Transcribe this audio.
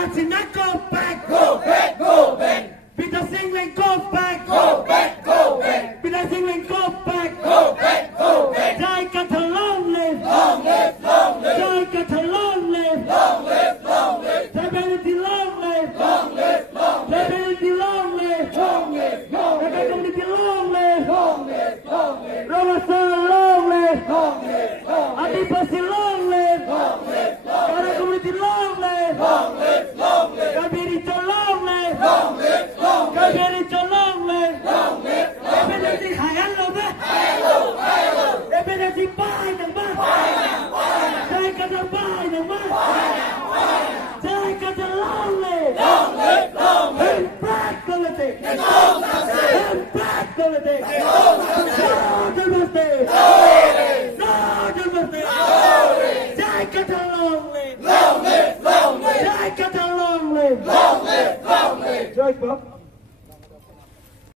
Latina go back. Go back, go back. Peter England go back. Go back, go back. Peter England go back. Go back, go back. Die Catalan live. Long live, long live. Die Catalan live. Long live, long live. Stability long live. Long live, long live. Stability long live. Long live, long live. Community long live. Long live, long live. Robertson long live. Long live, long live. Adipasi long live. Long live, long Para live. community long live. Long live, long live. Kabirito long live. Long live, long live. Kabirito long live. Long live, long live. Ebenezer hayalo ba? Hello, hello. Ebenezer bay ng ba? Dahil ka na bay ng ba? Dahil ka na long live. Long live, long live. And back politics. And all that's it. And back politics. And all